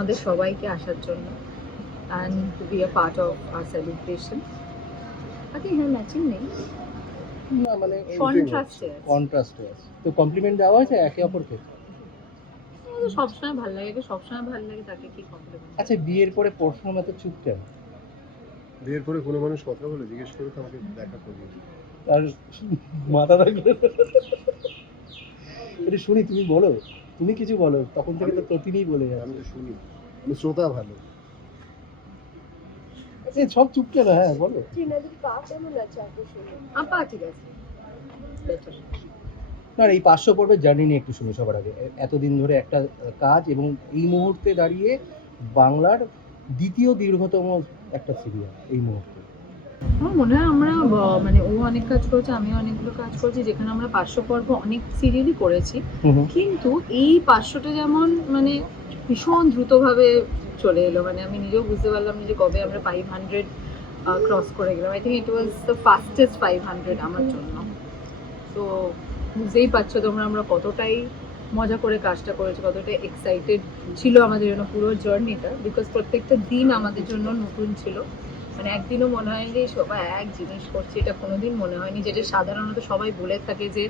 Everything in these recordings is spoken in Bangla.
আমাদের সবাইকে আসার জন্য and to be a part of our celebration. I think হ্যাঁ ম্যাচিং নেই, না মানে কন্ট্রাস্টে আছে। তো কমপ্লিমেন্ট দেওয়া হয়েছে একে অপরকে? আমাদের সবসময় ভালো লাগে, সবসময় ভালো লাগে, তাকে কি কমপ্লিমেন্ট। আচ্ছা, বিয়ের পরে পরশুরাম এত চুপ কেন? বিয়ের পরে কোনো মানুষ কথা বলে জিজ্ঞেস করে তো আমাকে দেখা করবে আর মাথা রাখবে এটা শুনি, তুমি বলো, তুমি কিছু বলো, তখন থেকে তো প্রতিদিনই বলে আমি যাচ্ছে। তো শুনি, আমি শ্রোতা ভালো। এই সব চুপ কেন? হ্যাঁ বলো। আপা ঠিক আছে, better. না এই 500 পর্বের জার্নি নিয়ে একটু শুনি সবার আগে। এতদিন ধরে একটা কাজ এবং এই মুহূর্তে দাঁড়িয়ে বাংলার দ্বিতীয় দীর্ঘতম একটা সিরিয়াল এই মুহূর্তে। আমার মনে হয় আমরা মানে ও অনেক কাজ করেছে, আমিও অনেকগুলো কাজ করেছি, যেখানে আমরা 500 পর্ব অনেক সিরিয়ালই করেছি, কিন্তু এই 500টা যেমন মানে ভীষণ দ্রুতভাবে চলে এলো, মানে আমি নিজেও বুঝতে পারলাম না যে কবে আমরা 500 ক্রস করে গেলাম। I think it was the fastest 500 আমার জন্য। তো বুঝতেই পারছো তোমরা আমরা কতটাই মজা করে কাজটা করেছি, কতটা এক্সাইটেড ছিল আমাদের জন্য পুরো জার্নিটা, বিকজ প্রত্যেকটা দিন আমাদের জন্য নতুন ছিল। মানে একদিনও মনে হয়নি যে সবাই এক জিনিস করছে, এটা কোনোদিন মনে হয়নি, যেটা সাধারণত সবাই বলে থাকে যে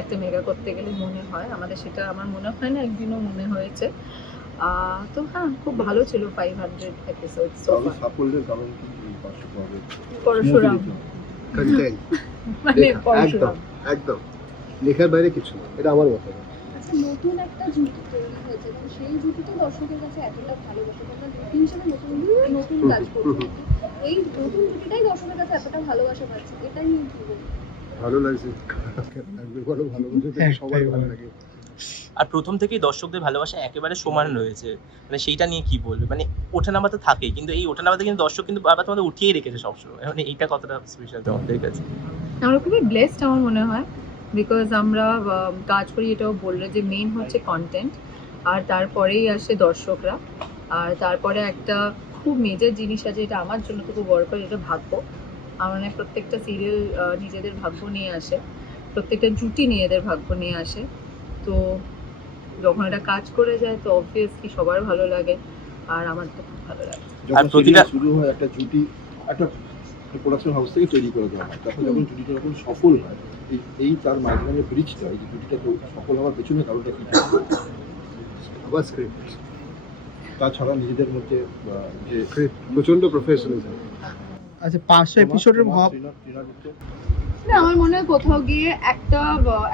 একটা মেগা করতে গেলে মনে হয়, আমাদের সেটা আমার মনে হয় না একদিনও মনে হয়েছে। তো হ্যাঁ, খুব ভালো ছিল 500 এপিসোড। সাফল্যের কারণ কি? 500 পর্বে পরশুরাম, কন্টেন্ট মানে পরশুরাম একদম লেখার বাইরে কিছু না, এটা আমার মতামত। আচ্ছা, নতুন একটা জুটি তৈরি হয়েছে, এবং সেই জুটি তো দর্শকের কাছে এতটা ভালোবাসে, কারণ জুটি হিসেবে নতুন নতুন কাজ করছে, এই নতুন জুটিটাই দর্শকের কাছে এতটা ভালোবাসা পাচ্ছে, এটাই নিয়ে কি বলবো? ভালো লাগছে, ভালো সবাই ভালো লাগে। আর প্রথম থেকেই দর্শকদের ভালোবাসা একেবারে সমান রয়েছে, মানে সেইটা নিয়ে কি বলবে, মানে ওঠানামা তো থাকেই, কিন্তু এই ওঠানামাতে কিন্তু দর্শক কিন্তু বারবার তোমাদের উঠিয়েই রেখেছে সবসময়, মানে এইটা কতটা স্পেশাল তোমাদের কাছে? আমরা খুবই ব্লেসড আমার মনে হয়, বিকজ আমরা কাজ করি, এটাও বললো যে মেইন হচ্ছে কন্টেন্ট, আর তারপরেই আসে দর্শকরা, আর তারপরে একটা খুব মেজর জিনিস আছে, এটা আমার জন্য তো খুব বড় করে, এটা ভাগ্য। আমার মানে প্রত্যেকটা সিরিয়াল নিজেদের ভাগ্য নিয়ে আসে, প্রত্যেকটা জুটি নিজেদের ভাগ্য নিয়ে আসে। তো যখন এটা কাজ করে যায় তো অবভিয়াসলি সবার ভালো লাগে, আর আমার তো খুব ভালো লাগে। যখন প্রতিটা শুরু হয় একটা জুটি, একটা প্রোডাকশন হাউস থেকে তৈরি করে দেওয়া হয়, তখন যখন জুটিটা যখন সফল হয়, এই তার মাঝখানে ব্রিজটা, এই যে জুটিটা সফল হওয়ার পেছনে কারণটা কি? আবার স্ক্রিপ্ট, তাছাড়া নিজেদের মধ্যে যে প্রচন্ড প্রফেশনালিজম। আচ্ছা, 500 এপিসোডের ভাব না, আমার মনে হয় কোথাও গিয়ে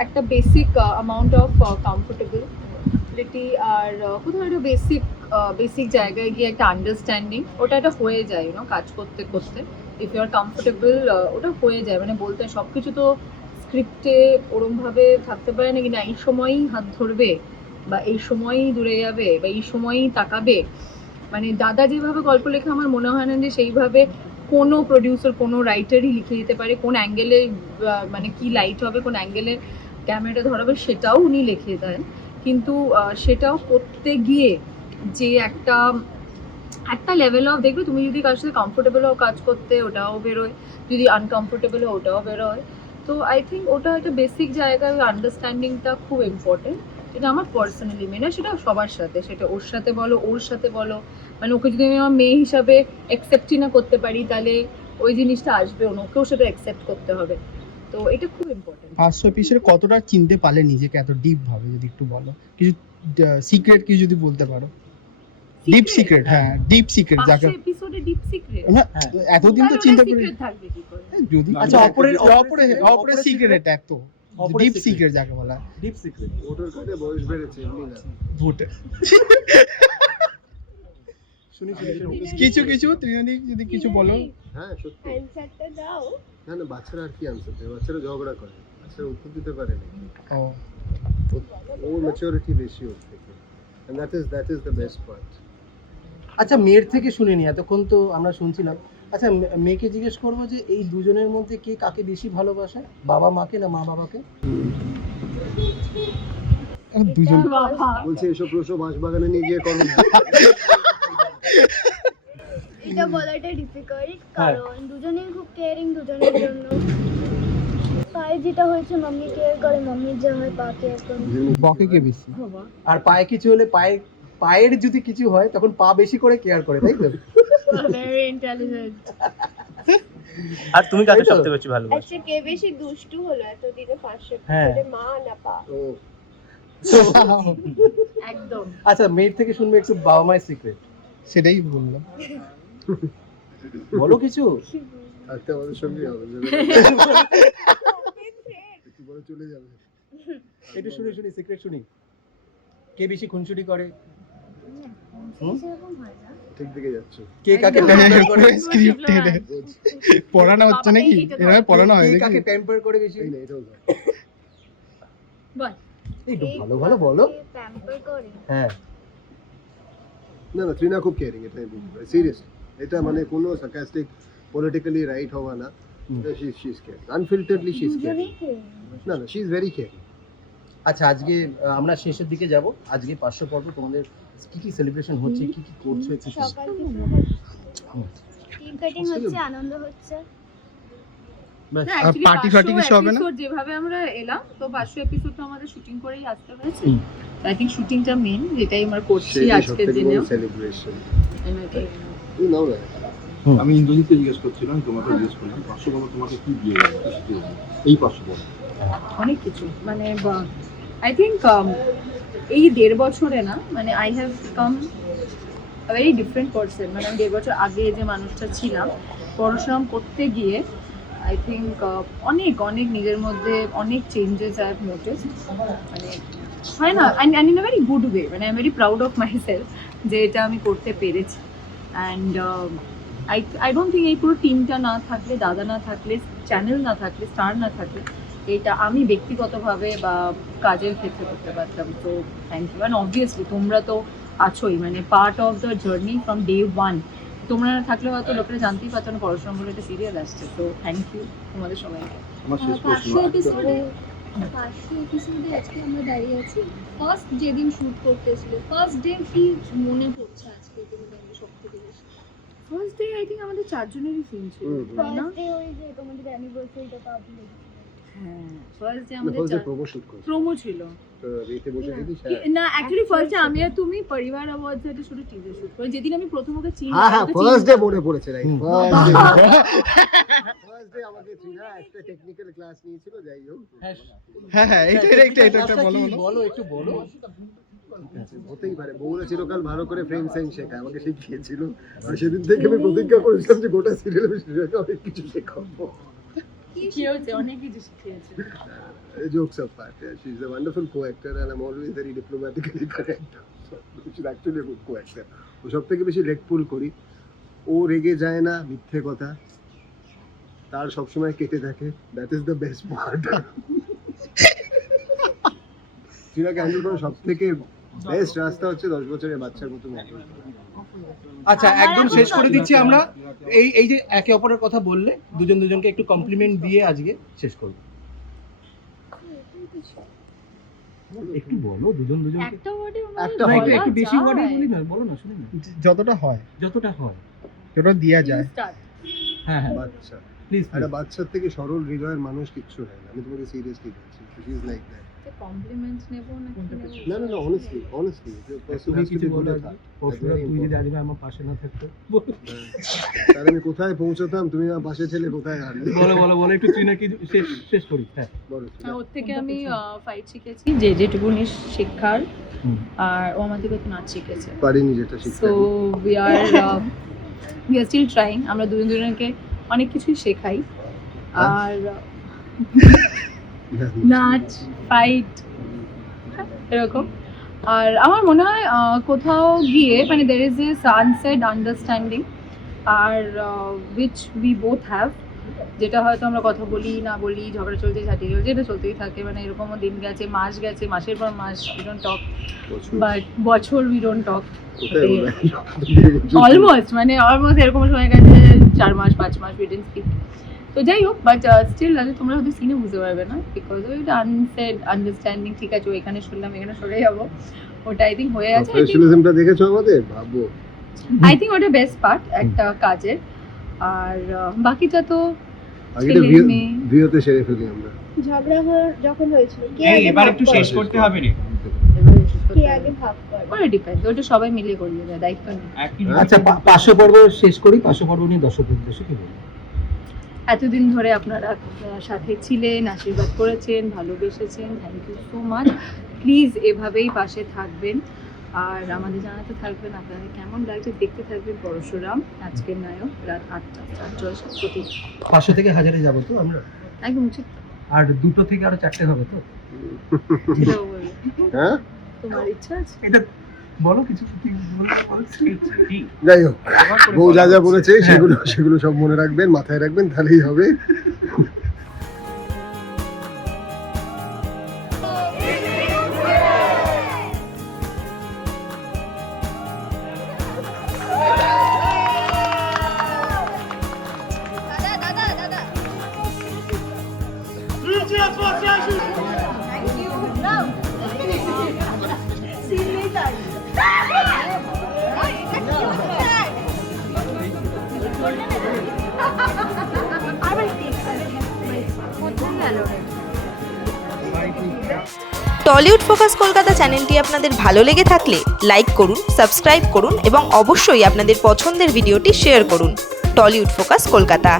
একটা বেসিক অ্যামাউন্ট অফ কমফোর্টেবিলিটি, আর কোথাও একটা বেসিক জায়গায় গিয়ে একটা আন্ডারস্ট্যান্ডিং, ওটা একটা হয়ে যায় কাজ করতে করতে, ইফ ইউ আর কমফোর্টেবল ওটা হয়ে যায়। মানে বলতে সব কিছু তো স্ক্রিপ্টে ওরমভাবে থাকতে পারে না, কিনা এই সময়ই হাত ধরবে, বা এই সময়ই দূরে যাবে, বা এই সময়ই তাকাবে। মানে দাদা যেভাবে গল্প লেখে, আমার মনে হয় না যে সেইভাবে কোনো প্রডিউসার, কোনো রাইটারই লিখে দিতে পারে, কোন অ্যাঙ্গেলে মানে কি লাইট হবে, কোন অ্যাঙ্গেলে ক্যামেরাটা ধরাবে, সেটাও উনি লিখে দেন। কিন্তু সেটাও করতে গিয়ে যে একটা লেভেল অফ, দেখবে তুমি যদি কার সাথে কমফোর্টেবল হও কাজ করতে, ওটাও বেরোয়, যদি আনকমফোর্টেবল হও ওটাও বেরোয়। তো আই থিঙ্ক ওটা একটা বেসিক জায়গায় আন্ডারস্ট্যান্ডিংটা খুব ইম্পর্টেন্ট, এটা আমার পার্সোনালি মেনে, সেটা সবার সাথে, সেটা ওর সাথে বলো, ওর সাথে বলো, মানে ওকে যদি আমি আমার মেয়ে হিসাবে অ্যাকসেপ্টই না করতে পারি, তাহলে ওই জিনিসটা আসবে, ওকেও সেটা অ্যাকসেপ্ট করতে হবে। তো এটা খুব ইম্পর্টেন্ট। 500 এপিসোডে কতটা চিনতে পারলে নিজেকে এত ডিপ ভাবে, যদি একটু বলো, কিছু সিক্রেট কিছু যদি বলতে পারো। ডিপ সিক্রেট, হ্যাঁ ডিপ সিক্রেট যাকে 500 এপিসোডে ডিপ সিক্রেট, না এতদিন তো চিন্তা করে সিক্রেট থাকবে কি করে? যদি আচ্ছা, অপরের সিক্রেট এটা এত ডিপ সিক্রেট যাকে বলা হয়। Deep secret. ভোটার কার্ডে বয়স বেড়েছে, এমনি না। ভোটে শুনি কিছু তুমি যদি কিছু বলো। হ্যাঁ সত্যি। অ্যানসারটা দাও। না বাচ্চারা আর কি আনসার দেয়, বাচ্চারা ঝগড়া করে, বাচ্চারা উত্তর দিতে পারে না। ও ওর ম্যাচুরিটি বেশি ওর থেকে, and that is the best part. আচ্ছা, মেয়ের থেকে শুনিনি, এতক্ষণ তো আমরা শুনছিলাম। আচ্ছা, মেয়েকে জিজ্ঞেস করবো যে এই দুজনের মধ্যে কে কাকে বেশি ভালোবাসে, বাবা মাকে না মা বাবাকে? দুজন বলছে এসব প্রশ্ন বাঁশবাগানে নিয়ে গিয়ে করো না। এটা বলাটা ডিফিকাল্ট, কারণ দুজনেই খুব কেয়ারিং দুজনের জন্য। পায়ে যেটা হয়েছে, মাম্মি কেয়ার করে, মাম্মির যা হয় পা কেয়ার করে। বকে কে বেশি? আর পায়ে কিছু হলে পায়ে পায়ের যদি কিছু হয় তখন পা বেশি করে কেয়ার করে, তাই তো? Very intelligent. আর তুমি কাকে তাই তো? সবথেকে বেশি ভালোবাসো? আচ্ছা, কে বেশি দুষ্টু হলো এতদিনে 500 হ্যাঁ। এপিসোডে, মা না পা? ও একদম। আচ্ছা, মেয়ের থেকে শুনবে একটু বাবা মায়ের সিক্রেট। সেটাই বললাম। বলো কিছু। থাকতে আমাদের সঙ্গে হবে, একটু পরে চলে যাবে। একটু শুনি সিক্রেট শুনি। কে বেশি খুনসুটি করে? হুম? ঠিক দিকে যাচ্ছ। কে কাকে একদম। প্যাম্পার করে? স্ক্রিপ্টেড পড়ানো হচ্ছে নাকি? এভাবে পড়ানো হয় কে নাকি? কাকে প্যাম্পার করে বেশি? এই না, এটাও না। বল। একটু ভালো বলো। প্যাম্পার করে। হ্যাঁ। না না, ত্রিনা খুব কেয়ারিং, এটা আমি বলতে পারি সিরিয়াসলি। এটা মানে কোনো সার্কাস্টিক পলিটিক্যালি রাইট হওয়া না, she is caring, unfilteredly she is caring. না না, শি ইজ ভেরি কেয়ারিং। আচ্ছা, আজকে আমরা শেষের দিকে যাব। আজকে 500 পর্ব, তোমাদের কি কি সেলিব্রেশন হচ্ছে, কি কি করছো একটু শুনি। সকাল থেকে কেক কাটিং হচ্ছে, আনন্দ হচ্ছে। ব্যাস। না, actually party ফার্টি 500 কিছু হবে না? episode যেভাবে আমরা এলাম, তো 500 এপিসোড তো আমাদের শুটিং করেই আসতে হয়েছে। হুম। আই থিংক শুটিংটা মেইন, যেটাই আমরা করছি সেটাই আজকের সবথেকে দিনেও। বড় সেলিব্রেশন। And তুমি নাও না। আমি ইন্দ্রজিৎকে জিজ্ঞেস করছিলাম, তোমাকে জিজ্ঞেস করলাম 500 বলো তোমাকে কি দিয়ে গেল, কি শিখিয়ে গেল এই 500 বলো? অনেক কিছু, মানে আই থিঙ্ক এই 1.5 বছরে না, মানে I have become a very different person. মানে আমি 1.5 বছর আগে যে মানুষটা ছিলাম, পড়াশোনা করতে গিয়ে আই থিঙ্ক অনেক নিজের মধ্যে অনেক চেঞ্জেস আই হ্যাভ নোটিস। মানে হয় না, and in a very good way, মানে I am very proud of myself যে এটা আমি করতে পেরেছি। অ্যান্ড আই ডোন্ট থিঙ্ক এই পুরো টিমটা না থাকলে, দাদা না থাকলে, চ্যানেল না থাকলে, স্টার না থাকলে, এটা আমি ব্যক্তিগতভাবে বা কাজের ক্ষেত্রে করতে পারতাম। তো থ্যাংক ইউ। অ্যান্ড অবভিয়াসলি তোমরা তো আছোই, মানে part of the journey from day one. তোমরা না থাকলে হয়তো লোকেরা জানতেই পারতো না পড়াশোনা বলে একটা সিরিয়াল আসছে। তো থ্যাংক ইউ তোমাদের সবাইকে। আমার শেষ প্রশ্ন, 500 এপিসোডে আজকে আমরা দাঁড়িয়ে আছি। ফার্স্ট যেদিন শুট করতেছিল, ফার্স্ট ডে কি মনে পড়ছে আজকে তোমাদের সবথেকে বেশি? ফার্স্ট ডে আই থিঙ্ক আমাদের 4 জনেরই ফিল্ম ছিল, তাই না? ফার্স্ট ডে ওই যে তোমাদের অ্যানিভার্সারিটা পাবো। হ্যাঁ, ফার্স্ট ডে ফার্স্ট ডে আমাদের প্রমো শুট করছো, প্রোমো ছিল। তো রেতে বসে গেছিস? না, অ্যাকচুয়ালি ফার্স্ট ডে আমি আর তুমি পরিবার অ্যাওয়ার্ডস একটা ছোট টিজার শুট করি। যেদিন আমি প্রথম ওকে চিনি, হ্যাঁ হ্যাঁ, আমি তো ফার্স্ট ডে চিনতাম। মনে পড়েছে, রাইট? হুম। ফার্স্ট ডে আমাকে ত্রিনা একটা টেকনিক্যাল ক্লাস নিয়েছিল, যাই হোক। হ্যাঁ, এটা বলো একটু বলো। হতেই পারে, বউরা চিরকাল ভালো করে ফ্রেন্ড সাইন শেখায়, আমাকে শিখিয়েছিল। আর সেদিন থেকে আমি প্রতিজ্ঞা করেছিলাম যে গোটা সিরিয়ালে আমি শিশুকে অনেক কিছু শেখাবো। কি হয়েছে, অনেক কিছু শিখিয়েছে। Jokes apart, yeah, she's a wonderful co-actor and I'm always very diplomatically correct. So, she's actually a good co-actor. ও সব থেকে বেশি লেগ পুল করি, ও রেগে যায় না, মিথ্যে কথা তার সবসময় কেটে থাকে, that is the best part. ত্রিনাকে হ্যান্ডেল করার সব থেকে বেস্ট রাস্তা হচ্ছে 10 বছরের বাচ্চার মতো হ্যান্ডেল করা। আচ্ছা, একদম শেষ করে দিচ্ছি আমরা। এই যে একে অপরের কথা বললে, দুজনকে একটু কমপ্লিমেন্ট দিয়ে আজকে শেষ করব। একটু বলো দুজনকে। একটা ওয়ার্ডে একটা না, হয়। একটু বেশি ওয়ার্ডে বলি না, বলো না, শুনি না। যতটা হয় যতটা হয়। যতটা দেওয়া যায়। হ্যাঁ হ্যাঁ, বাচ্চা, প্লিজ। একটা বাচ্চার থেকে সরল হৃদয়ের মানুষ কিচ্ছু হয় না, আমি তোমাকে সিরিয়াসলি বলছি। She is like that. Compliments নেব না কি নেব? না না না, অনেস্টলি তুমি কিছু বলো। পরশুরা তুই যদি আজকে আমার পাশে না থাকতো, তাহলে আমি কোথায় পৌঁছতাম, তুমি আমার পাশে ছেলে কোথায় হারলে? বলো একটু তুই নাকি শেষ করি। হ্যাঁ, বলো। ওর থেকে আমি ফাইট শিখেছি, যেটুকুনি শিক্ষার। আর ও আমাদের কত নাচ শিখেছে। পারিনি যেটা শিখতে। So we are still trying. আমরা দুজনকে অনেক কিছুই শেখাই। আর নাচ, ফাইট, এরকম। আর আমার মনে হয় কোথাও গিয়ে মানে there is a sunset understanding আর উইচ উই বোথ হ্যাভ, যেটা হয়তো আমরা কথা বলি না বলি, ঝগড়া চলছে, ঝাঁটিয়ে চলছে, এটা চলতেই থাকে। মানে এরকমও দিন গেছে, মাস গেছে, মাসের পর মাস উই ডোন্ট টক, বাট বছর উই ডোন্ট টক। অলমোস্ট এরকম সময় গেছে 4 মাস 5 মাস উই ডিডন্ট স্পিক। তো যাই হোক, বাট স্টিল আগে তোমরা হয়তো সিনে বুঝতে পারবে না, বিকজ ওই আনসেড আন্ডারস্ট্যান্ডিং। ঠিক আছে, এখানে শুনলাম, এখানে সরে যাবো, ওটা আই থিঙ্ক হয়ে আছে। প্রফেশনালিজমটা দেখেছো আমাদের, ভাবো। আই থিঙ্ক ওটা বেস্ট পার্ট একটা কাজের। আর বাকিটা তো আগে ছেলে মেয়ে। ভিডিওতে সেরে ফেলি আমরা। ঝগড়া যখন হয়েছিল, কে এবার একটু শেষ করতে হবে রে। এবারে কে আগে ভাব করে ওটা ডিপেন্ড, ওটা সবাই মিলিয়ে করিয়ে দেয়, দায়িত্ব নেই। আচ্ছা 500 পর্ব শেষ করি, 500 পর্ব নিয়ে দর্শকদের উদ্দেশ্যে কি বলবো? এতদিন ধরে আপনারা সাথে ছিলেন, আশীর্বাদ করেছেন, ভালোবেসেছেন, thank you so much. Please এভাবেই পাশে থাকবেন, আর আমাদের জানাতে থাকবেন আপনাদের কেমন লাগছে, দেখতে থাকবেন পরশুরাম, আজকের নায়ক, রাত 8টা 4:40 প্রতি। 500 থেকে 1000-এ যাবো তো আমরা, একদম উচিত। আর 2টো থেকে আরো 4টে হবে তো? সেটাও বলবো। হ্যাঁ তোমার ইচ্ছা আছে? এটা বলো, কিছু কি বলছি? যাই হোক, বউ যা যা বলেছে হ্যাঁ। সেগুলো সব মনে রাখবেন, মাথায় রাখবেন, তাহলেই হবে। দাদা দাদা টলিউড ফোকাস কলকাতা চ্যানেলটি আপনাদের ভালো লেগে থাকলে লাইক করুন, সাবস্ক্রাইব করুন এবং অবশ্যই আপনাদের পছন্দের ভিডিওটি শেয়ার করুন। Tollywood focus Kolkata.